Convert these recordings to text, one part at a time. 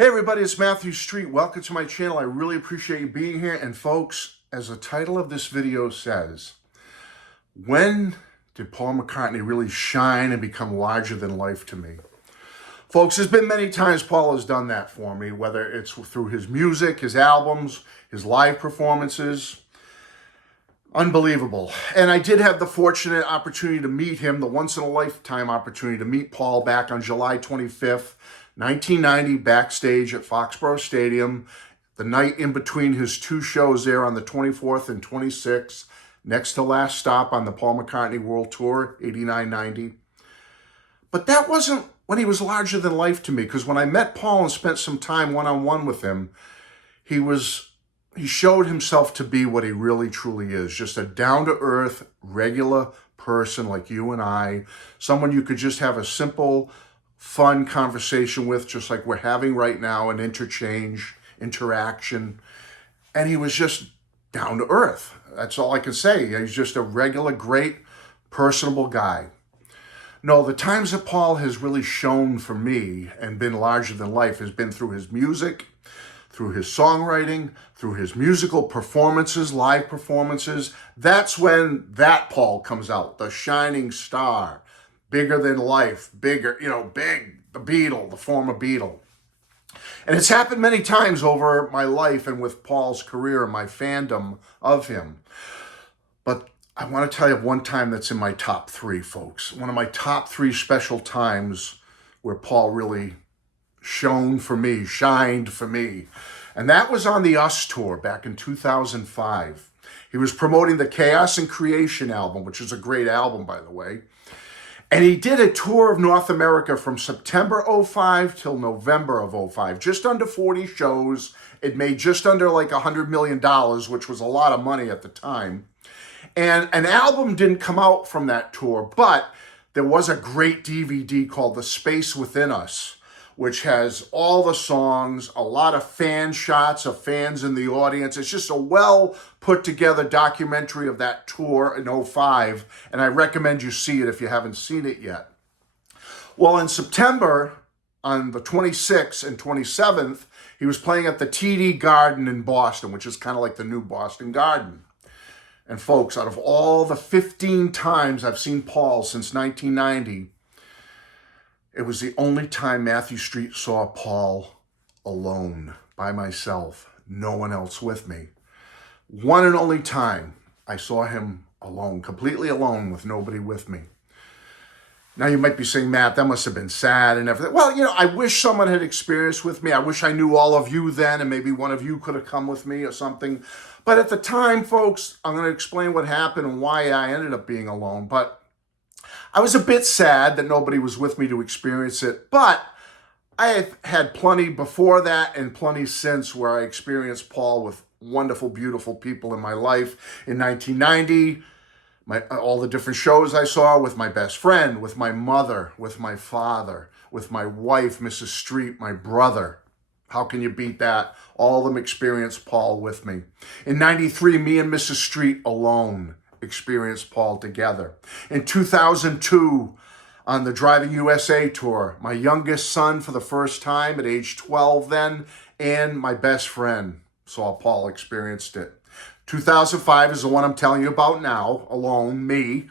Hey everybody, it's Matthew Street. Welcome to my channel. I really appreciate you being here. And folks, as the title of this video says, when did Paul McCartney really shine and become larger than life to me? Folks, there's been many times Paul has done that for me, whether it's through his music, his albums, his live performances. Unbelievable. And I did have the fortunate opportunity to meet him, the once-in-a-lifetime opportunity to meet Paul back on July 25th, 1990, backstage at Foxborough Stadium, the night in between his two shows there on the 24th and 26th, next to last stop on the Paul McCartney World Tour, 89-90. But that wasn't when he was larger than life to me, because when I met Paul and spent some time one-on-one with him, he showed himself to be what he really truly is, just a down-to-earth, regular person like you and I, someone you could just have a simple, fun conversation with, just like we're having right now, an interaction. And he was just down to earth. That's all I can say. He's just a regular, great, personable guy. No, the times that Paul has really shone for me and been larger than life has been through his music, through his songwriting, through his musical performances, live performances. That's when that Paul comes out, the shining star, bigger than life, bigger, big, the Beatle, the former Beatle. And it's happened many times over my life and with Paul's career and my fandom of him. But I want to tell you of one time that's in my top three, folks. One of my top three special times where Paul really shined for me. And that was on the Us Tour back in 2005. He was promoting the Chaos and Creation album, which is a great album, by the way. And he did a tour of North America from September 05 till November of 05, just under 40 shows. It made just under like $100 million, which was a lot of money at the time. And an album didn't come out from that tour, but there was a great DVD called The Space Within Us, which has all the songs, a lot of fan shots of fans in the audience. It's just a well put together documentary of that tour in 05, and I recommend you see it if you haven't seen it yet. Well, in September, on the 26th and 27th, he was playing at the TD Garden in Boston, which is kind of like the new Boston Garden. And folks, out of all the 15 times I've seen Paul since 1990, it was the only time Matthew Street saw Paul alone, by myself, no one else with me. One and only time I saw him alone, completely alone with nobody with me. Now you might be saying, Matt, that must have been sad and everything. Well, I wish someone had experienced with me. I wish I knew all of you then, and maybe one of you could have come with me or something. But at the time, folks, I'm going to explain what happened and why I ended up being alone. But I was a bit sad that nobody was with me to experience it, but I have had plenty before that and plenty since where I experienced Paul with wonderful, beautiful people in my life. In 1990, all the different shows I saw with my best friend, with my mother, with my father, with my wife, Mrs. Street, my brother. How can you beat that? All of them experienced Paul with me. In 93, me and Mrs. Street alone experienced Paul together. In 2002, on the Driving USA tour, my youngest son for the first time at age 12 then, and my best friend saw Paul experienced it. 2005 is the one I'm telling you about now, alone, me.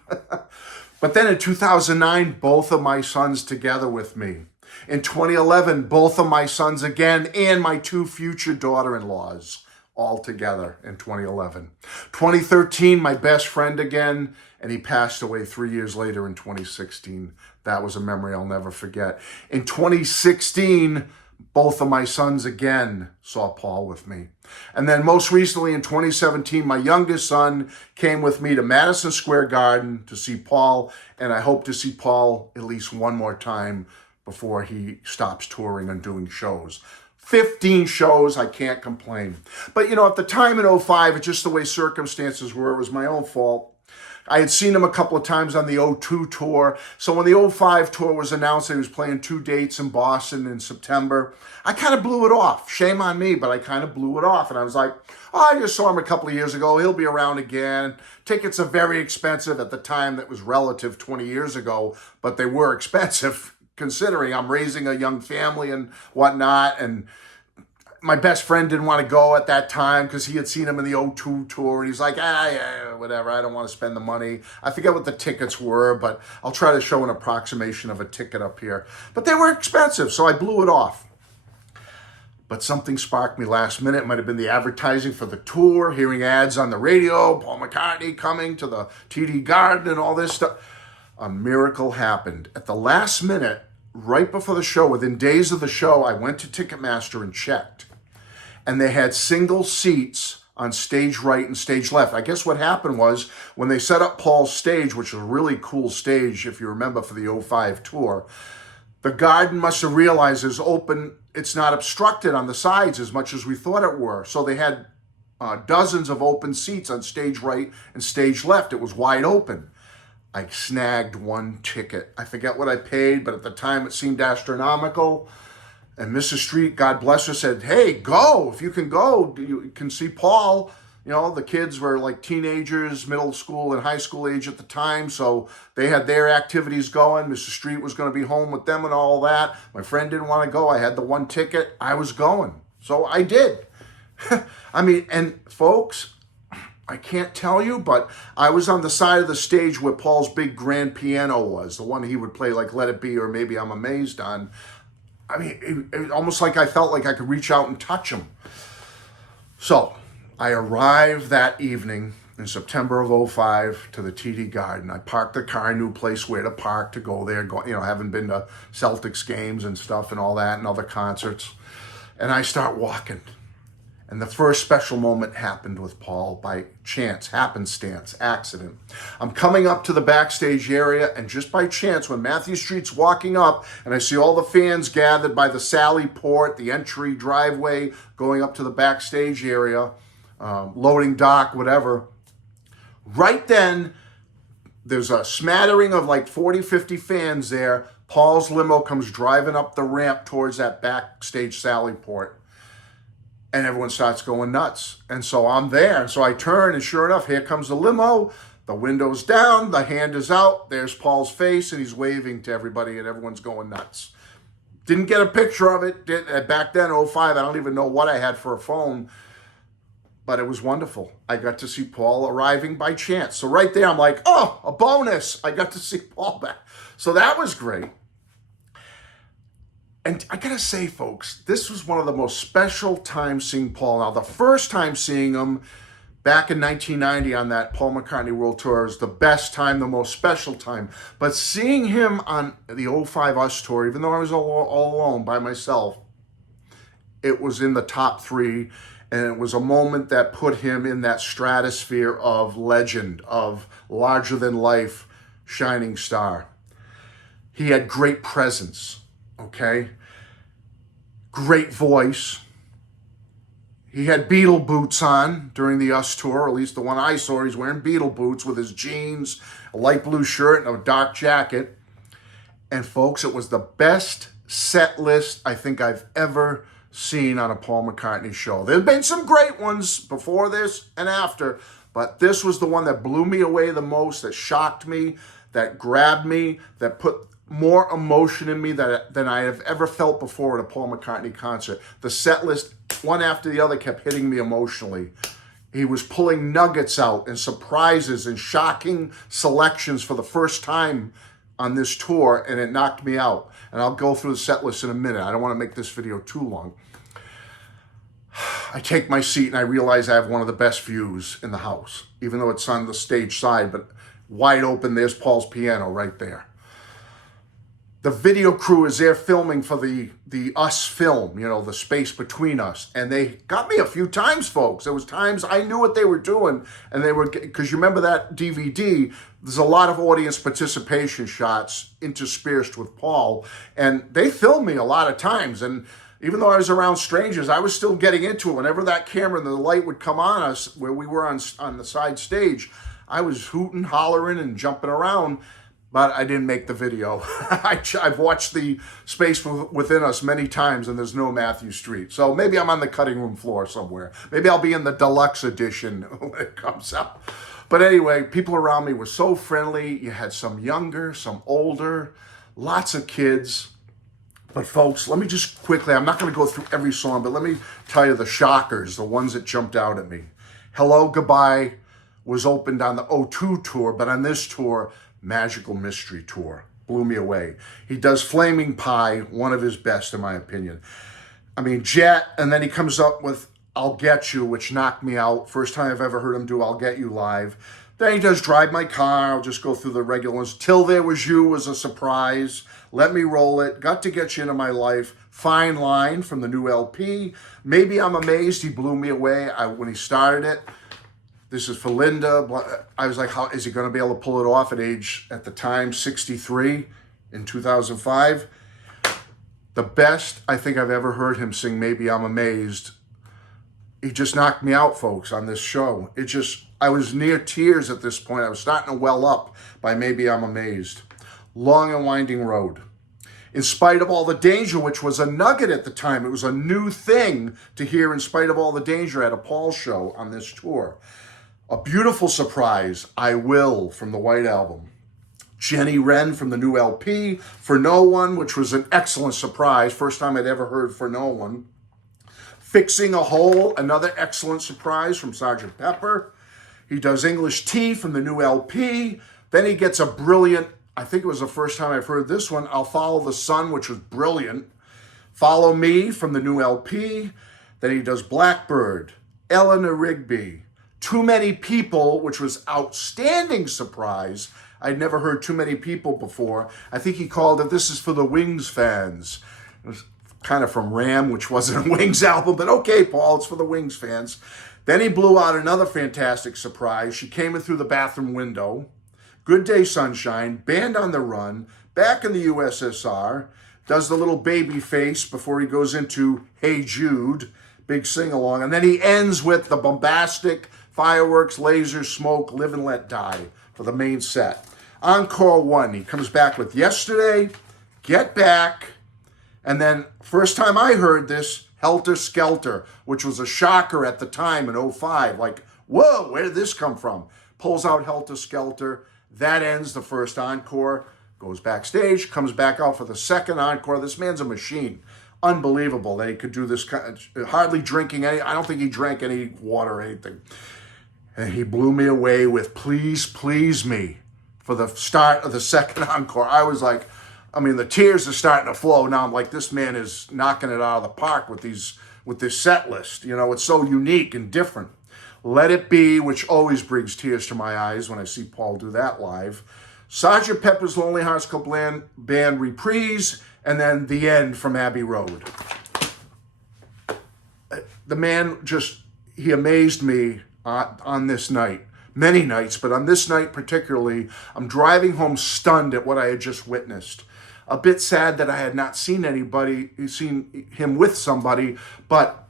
But then in 2009, both of my sons together with me. In 2011, both of my sons again, and my two future daughter-in-laws all together in 2011. 2013, my best friend again, and he passed away 3 years later in 2016. That was a memory I'll never forget. In 2016, both of my sons again saw Paul with me. And then most recently in 2017, my youngest son came with me to Madison Square Garden to see Paul, and I hope to see Paul at least one more time before he stops touring and doing shows. 15 shows, I can't complain. But at the time in 05, it's just the way circumstances were. It was my own fault. I had seen him a couple of times on the 02 tour. So when the 05 tour was announced, he was playing 2 dates in Boston in September. I kind of blew it off. Shame on me, but I kind of blew it off. And I was like, I just saw him a couple of years ago. He'll be around again. Tickets are very expensive at the time. That was relative 20 years ago, but they were expensive considering I'm raising a young family and whatnot. And my best friend didn't want to go at that time because he had seen him in the O2 tour. And he's like, yeah, whatever. I don't want to spend the money. I forget what the tickets were, but I'll try to show an approximation of a ticket up here. But they were expensive, so I blew it off. But something sparked me last minute. It might have been the advertising for the tour, hearing ads on the radio, Paul McCartney coming to the TD Garden and all this stuff. A miracle happened. At the last minute, right before the show, within days of the show, I went to Ticketmaster and checked. And they had single seats on stage right and stage left. I guess what happened was when they set up Paul's stage, which was a really cool stage, if you remember, for the 05 tour, the garden must have realized it's open, it's not obstructed on the sides as much as we thought it were. So they had dozens of open seats on stage right and stage left. It was wide open. I snagged one ticket. I forget what I paid, but at the time it seemed astronomical. And Mrs. Street, God bless her, said, hey, go. If you can go, you can see Paul. You know, the kids were like teenagers, middle school and high school age at the time. So they had their activities going. Mrs. Street was going to be home with them and all that. My friend didn't want to go. I had the one ticket. I was going. So I did. I mean, and folks, I can't tell you, but I was on the side of the stage where Paul's big grand piano was, the one he would play like Let It Be or Maybe I'm Amazed on. I mean, it was almost like I felt like I could reach out and touch him. So I arrived that evening in September of 05 to the TD Garden. I parked the car, I knew a place where to park to go there. Haven't been to Celtics games and stuff and all that and other concerts. And I start walking. And the first special moment happened with Paul by chance, happenstance, accident. I'm coming up to the backstage area, and just by chance, when Matthew Street's walking up, and I see all the fans gathered by the Sally Port, the entry driveway, going up to the backstage area, loading dock, whatever, right then, there's a smattering of like 40, 50 fans there. Paul's limo comes driving up the ramp towards that backstage Sally Port. And everyone starts going nuts. And so I'm there. And so I turn, and sure enough, here comes the limo. The window's down, the hand is out. There's Paul's face, and he's waving to everybody, and everyone's going nuts. Didn't get a picture of it. Back then, 05, I don't even know what I had for a phone. But it was wonderful. I got to see Paul arriving by chance. So right there, I'm like, oh, a bonus. I got to see Paul back. So that was great. And I gotta say, folks, this was one of the most special times seeing Paul. Now, the first time seeing him back in 1990 on that Paul McCartney World Tour is the best time, the most special time. But seeing him on the 05 US Tour, even though I was all alone by myself, it was in the top three. And it was a moment that put him in that stratosphere of legend, of larger than life, shining star. He had great presence. Okay, great voice. He had Beatle boots on during the US tour, or at least the one I saw. He's wearing Beatle boots with his jeans, a light blue shirt, and a dark jacket. And folks, it was the best set list I think I've ever seen on a Paul McCartney show. There have been some great ones before this and after, but this was the one that blew me away the most, that shocked me, that grabbed me, that put more emotion in me than I have ever felt before at a Paul McCartney concert. The set list, one after the other, kept hitting me emotionally. He was pulling nuggets out and surprises and shocking selections for the first time on this tour, and it knocked me out. And I'll go through the set list in a minute. I don't want to make this video too long. I take my seat and I realize I have one of the best views in the house, even though it's on the stage side, but wide open, there's Paul's piano right there. The video crew is there filming for the Us film, the space between us. And they got me a few times, folks. There was times I knew what they were doing. And they were, because you remember that DVD, there's a lot of audience participation shots interspersed with Paul. And they filmed me a lot of times. And even though I was around strangers, I was still getting into it. Whenever that camera and the light would come on us, where we were on the side stage, I was hooting, hollering, and jumping around. But I didn't make the video. I've watched the Space Within Us many times, and there's no Matthew Street. So maybe I'm on the cutting room floor somewhere. Maybe I'll be in the deluxe edition when it comes out. But anyway, people around me were so friendly. You had some younger, some older, lots of kids. But folks, let me just quickly, I'm not going to go through every song, but let me tell you the shockers, the ones that jumped out at me. Hello, Goodbye was opened on the O2 tour, but on this tour, Magical Mystery Tour. Blew me away. He does Flaming Pie, one of his best in my opinion. I mean, Jet, and then he comes up with I'll Get You, which knocked me out. First time I've ever heard him do I'll Get You live. Then he does Drive My Car. I'll just go through the regular ones. Till There Was You was a surprise. Let Me Roll It. Got to Get You Into My Life. Fine Line from the new LP. Maybe I'm Amazed. He blew me away when he started it. This is for Linda. I was like, how is he going to be able to pull it off at the time, 63 in 2005? The best I think I've ever heard him sing Maybe I'm Amazed. He just knocked me out, folks, on this show. I was near tears at this point. I was starting to well up by Maybe I'm Amazed. Long and Winding Road. In Spite of All the Danger, which was a nugget at the time. It was a new thing to hear In Spite of All the Danger at a Paul show on this tour. A beautiful surprise, I Will, from the White Album. Jenny Wren from the new LP. For No One, which was an excellent surprise. First time I'd ever heard For No One. Fixing a Hole, another excellent surprise from Sgt. Pepper. He does English Tea from the new LP. Then he gets a brilliant, I think it was the first time I've heard this one, I'll Follow the Sun, which was brilliant. Follow Me from the new LP. Then he does Blackbird, Eleanor Rigby. Too Many People, which was outstanding surprise. I'd never heard Too Many People before. I think he called it This Is for the Wings Fans. It was kind of from Ram, which wasn't a Wings album, but okay, Paul, it's for the Wings fans. Then he blew out another fantastic surprise. She Came In Through the Bathroom Window. Good Day Sunshine, Band on the Run, Back in the USSR, does the little baby face before he goes into Hey Jude, big sing-along, and then he ends with the bombastic Fireworks, Lasers, Smoke, Live and Let Die for the main set. Encore 1, he comes back with Yesterday, Get Back, and then first time I heard this, Helter Skelter, which was a shocker at the time in 2005. Like, whoa, where did this come from? Pulls out Helter Skelter. That ends the first encore. Goes backstage, comes back out for the second encore. This man's a machine. Unbelievable that he could do this. Hardly drinking any. I don't think he drank any water or anything. And he blew me away with Please Please Me for the start of the second encore. I was like, the tears are starting to flow. Now I'm like, this man is knocking it out of the park with this set list. You know, it's so unique and different. Let It Be, which always brings tears to my eyes when I see Paul do that live. Sgt. Pepper's Lonely Hearts Club Band Reprise, and then The End from Abbey Road. The man he amazed me on this night. Many nights, but on this night particularly, I'm driving home stunned at what I had just witnessed. A bit sad that I had not seen him with somebody, but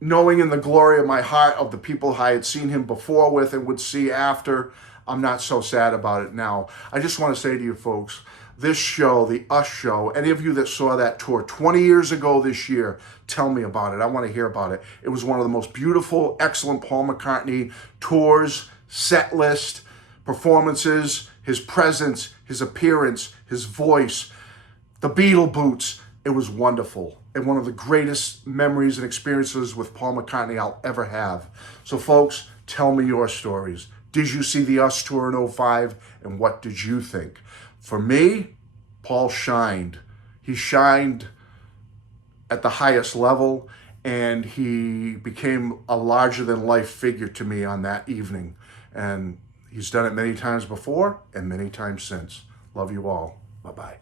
knowing in the glory of my heart of the people I had seen him before with and would see after, I'm not so sad about it now. I just want to say to you folks, this show, the Us Show, any of you that saw that tour 20 years ago this year, tell me about it. I want to hear about it. It was one of the most beautiful, excellent Paul McCartney tours, set list, performances, his presence, his appearance, his voice, the Beatle boots. It was wonderful. And one of the greatest memories and experiences with Paul McCartney I'll ever have. So folks, tell me your stories. Did you see the Us tour in 2005? And what did you think? For me, Paul shined. He shined at the highest level, and he became a larger-than-life figure to me on that evening. And he's done it many times before and many times since. Love you all. Bye-bye.